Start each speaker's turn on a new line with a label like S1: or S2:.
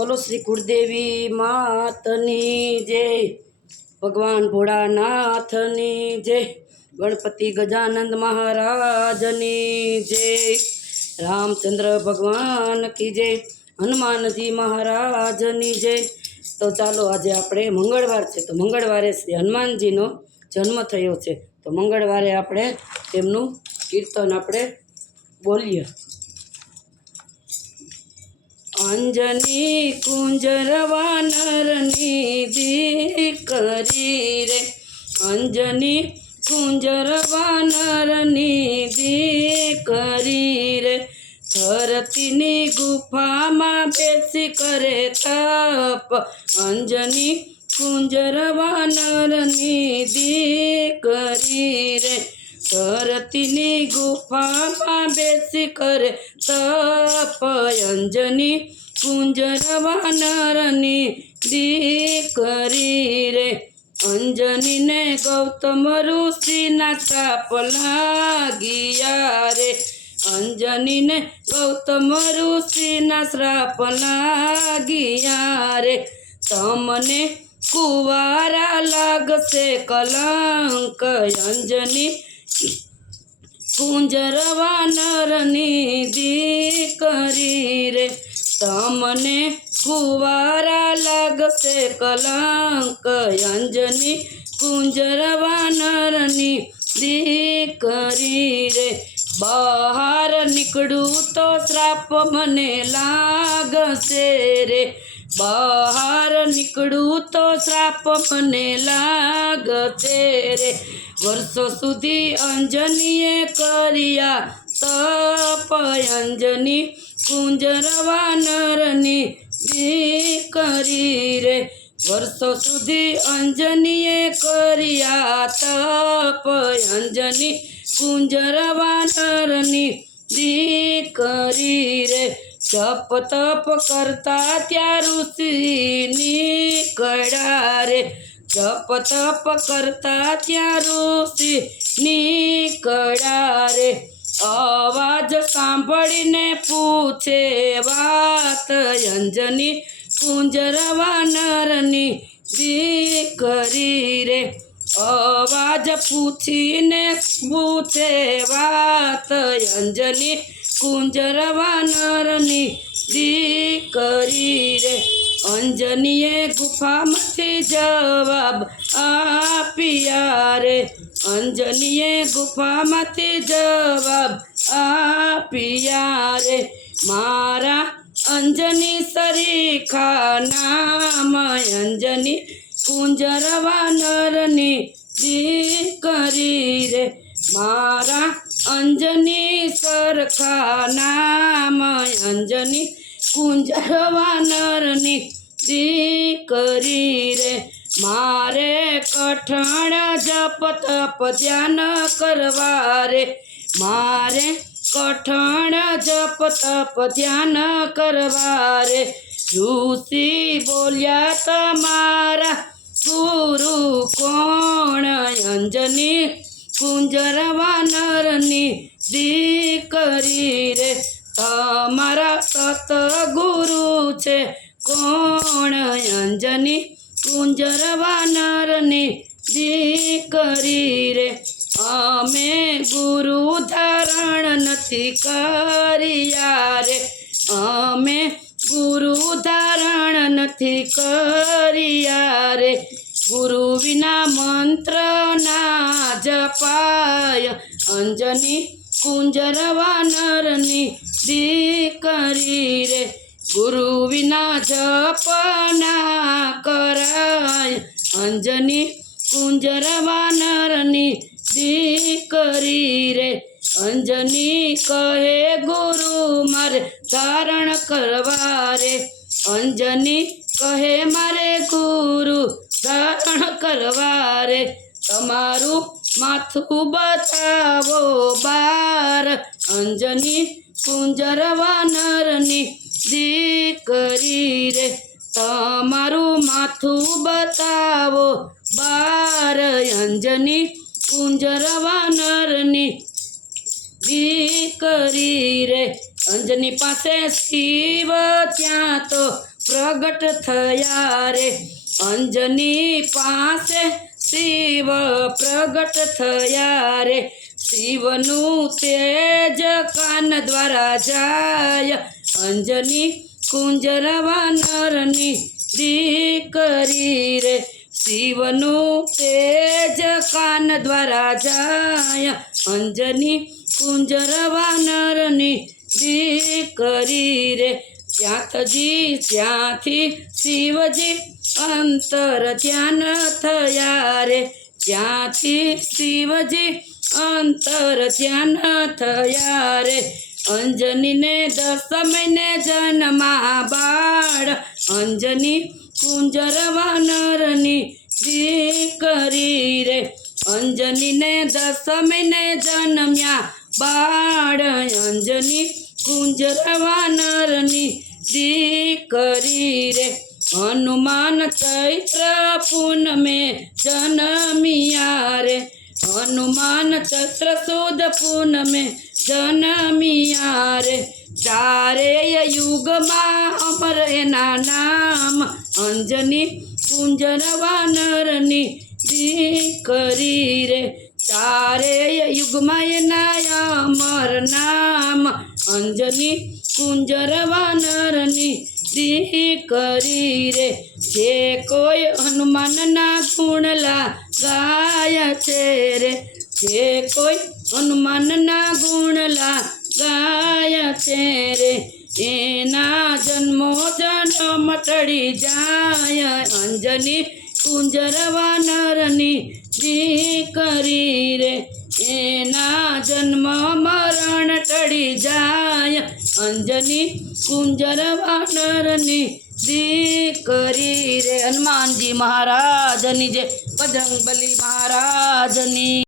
S1: બોલો શ્રી કુળદેવી માતની જય. ભગવાન ભોળાનાથની જય. ગણપતિ ગજાનંદ મહારાજની જય. રામચંદ્ર ભગવાન કી જય. હનુમાનજી મહારાજની જય. તો ચાલો આજે આપણે મંગળવાર છે. તો મંગળવારે શ્રી હનુમાનજીનો જન્મ થયો છે. તો મંગળવારે આપણે તેમનું કીર્તન આપણે બોલીએ. અંજની કુંજર વાનરની દીકરી રે અંજની કુંજર વાનરની દીકરી રે ધરતીની ગુફામાં બેસી કરે તપ અંજની કુંજર વાનરની દીકરી રે ધરતીની ગુફામાં ગૌતમ ઋષિના તાપ લાગ્યા રે. અંજનીને ગૌતમ ઋષિના શ્રાપ લાગ્યા રે. તમને કુવારા લાગશે કલંક. અંજની કુંજરવા નરની દીકરી રે. તમને કુવારા લાગશે કલંક, અંજની કુંજરવાનરની દીકરી રે. બહાર નીકળું તો શ્રાપ મને લાગશે રે. બહાર નીકળું તો શ્રાપ મને લાગશે રે. વર્ષો સુધી અંજનીએ કર્યા તપ, અંજની કુંજર વાનરની દીકરી રે વર્ષો સુધી અંજનીએ કર્યા તપ, અંજની કુંજરવાનરની દીકરી રે. જપ તપ કરતા ત્યાં ઋષિની કડા રે. જપ તપ કરતા ત્યાં ઋષિની કડા રે. અવાજ સાંભળીને પૂછે વાત, અંજની કુંજર વાનરની દીકરી રે. અવાજ પૂછીને પૂછે વાત, અંજલી કુંજરવાનરની દીકરી રે. અંજનીએ ગુફામાંથી જવાબ આપ્યા રે. અંજનીએ ગુફામાંથી જવાબ આપ્યા રે. મારા અંજની સરીખા નામ, અંજની કુંજરવા નરની દીકરી રે. મારા અંજની સરખા નામ, અંજની કુંજરવા નરની દીકરી રે. મારે કઠણ જપ, તપ ધ્યાન કરવા રે. મારે કઠણ જપ તપ ધ્યાન કરવા રે ઋષિ બોલ્યા, તમારા ગુરુ કોણ? અંજની કુંજર વાનરની દીકરી રે. તમારા સતગુરુ છે કોણ? અંજની કુંજરવા નરની દીકરી રે. અમે ગુરુ ધારણ નથી રે. અમે ગુરુ ધારણ નથી કર્યા રે. ગુરુ વિના મંત્ર ના જપાય. અંજની કુંજરવા નરની દીકરી રે. ગુરુ વિના જપના કરાય. અંજની કુંજરવા રે અંજની કહે, ગુરુ મારે ધારણ કરવા રે. અંજની કહે, મારે ગુરુ ધારણ કરવા રે. તમારું માથું બતાવો બાર. અંજની કુંજર વાનરની દીકરી રે. તમારું માથું બતાવો બાર. અંજની કુંજર વાનરની દીકરી રે. અંજની પાસે શિવ ત્યાં તો પ્ર પ્રગટ થયા રે. અંજની પાસે શિવ પ્રગટ થયા રે. શિવનું તેજ કાન દ્વારા જાય. અંજની કુંજર વાનરની દીકરી રે. શિવનું તેજ કાન દ્વારા જાય. અંજની કુંજર નરની દીકરી રે ત્યાંથી ત્યાંથી શિવજી અંતર ધ્યાન થયા રે ત્યાંથી શિવજી અંતર ધ્યાન થયા રે. અંજનીને દસમને જન્મા બાળ, અંજની કુંજર વાનરની દીકરી રે. અંજનીને દસમને જન્મ્યા બાળ અંજની કુંજર વાનરની દીકરી રે. હનુમાન ચૈત્ર પૂનમે જનમિયા રે હનુમાન ચૈત્ર સુદ પૂનમે જનમિયા રે ચારેય યુગમાં અમર એના નામ અંજની કુંજર વાનરની દીકરી રે. ચારેય યુગમાં એના અમર નામ અંજની કુંજર વાનરની દીકરી રે. જે કોઈ હનુમાનના ગુણલા ગાય છે રે. જે કોઈ હનુમાનના ગુણલા ગાય છે રે. એના જન્મો જન્મ ટળી જાય. અંજની કુંજર વાનરની દીકરી રે, એના જન્મ મરણ ટળી જાય. અંજની કુંજર વાનરની દીકરી રે, હનુમાનજી મહારાજની જે બજરંગ બલી મહારાજની